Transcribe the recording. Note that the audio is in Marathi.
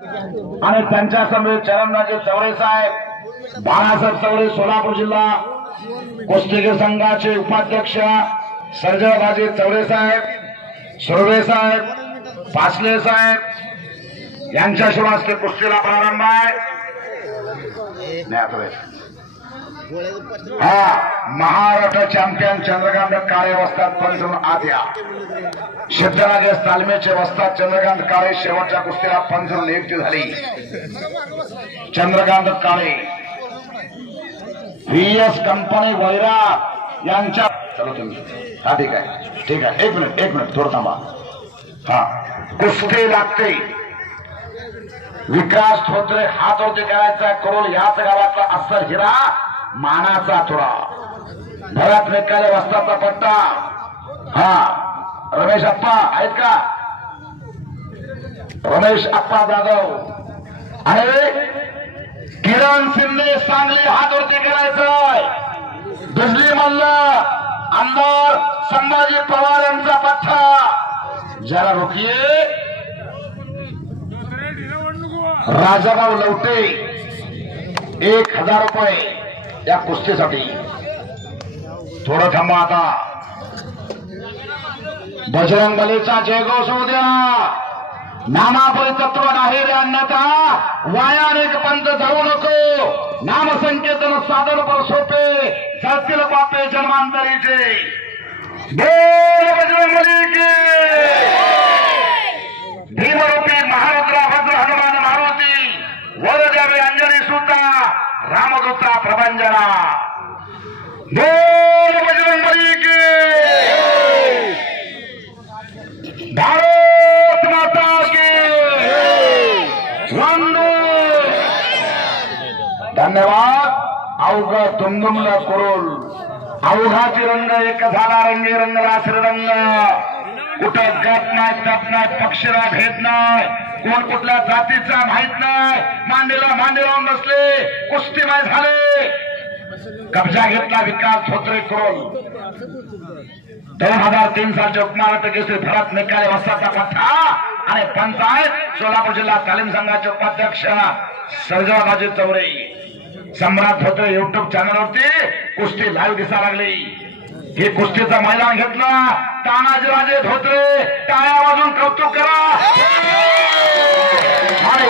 आणि त्यांच्या समवेत चरणराजे चौरे साहेब, बाळासाहेब चौरे सोलापूर जिल्हा कुस्तीगीर संघाचे उपाध्यक्ष सर्जराजे चौरे साहेब, सुर्वे साहेब, पासले साहेब यांच्या शुभास्ते कुस्तीला प्रारंभ आहे। महाराष्ट्र चॅम्पियन चंद्रकांत काळे वस्ताद पंचरून आद्या, सिद्धराजे तालमेचे वस्ताद चंद्रकांत काळे शेवटच्या कुस्तीला पंचरून एकटी झाली। चंद्रकांत काळे व्हीएस कंपनी वैरा यांच्या चलो तुम्ही हा ठीक आहे एक मिनिट थोडं थांबा। हा कुस्ती लागते। विकास धोत्रे हातवरती करायचा करोल याच गावातला अस्सल हिरा मानाचा थोडा भरात निकाले वस्ताचा पट्टा। हा रमेश अप्पा आहेत का? रमेश अप्पा जाधव आहे। किरण शिंदे सांगली हातवरती करायचं। बिजली मल्ल आमदार संभाजी पवार यांचा पट्टा जरा रोखिये। राजाभाऊ लवटे 1000 रुपये या कुस्तीसाठी। थोडं थांबा आता। बजरंगबलीचा जयघोष होऊ द्या। नामापुरी तत्व नाही रे अन्यथा वायानेक पंथ जाऊ नको। नाम संकेतन साधन पर सोपे जातील बापे जन्मांतरीचे। बोल बजरंगबली की। भीमरूपी महारुद्रा भद्र हनुमान मारुती वर द्यावे अंजनी सुता रामदूता प्रभंजना। बोल बजरंगबली की। भारत माता की वंदे। धन्यवाद। अवघ तुमदुमला कुरुल अवघाची रंग एक झाला रंगे रंगला श्रीरंग। कुठं गट नाही तट नाही पक्षाला भेद नाही कोण कुठल्या जातीचा माहित नाही। मांडीला मांडी लावून बसले कुस्ती नाही झाले। कब्जा घेतला विकास धोत्रे कुरुल। 2003 सालच्या उपमहाराष्ट्र केसरी भरत निकाले वस्ताचा पट्टा आणि पंचायत सोलापूर जिल्हा तालीम संघाचे उपाध्यक्ष सर्जराजे चौरे। सम्राट धोत्रे युट्यूब चॅनलवरती कुस्ती लाईव्ह दिसायला लागली। हे कुस्तीचा मैदान घेतला तानाजीराजे धोत्रे। टाळ्या वाजून कौतुक करा आणि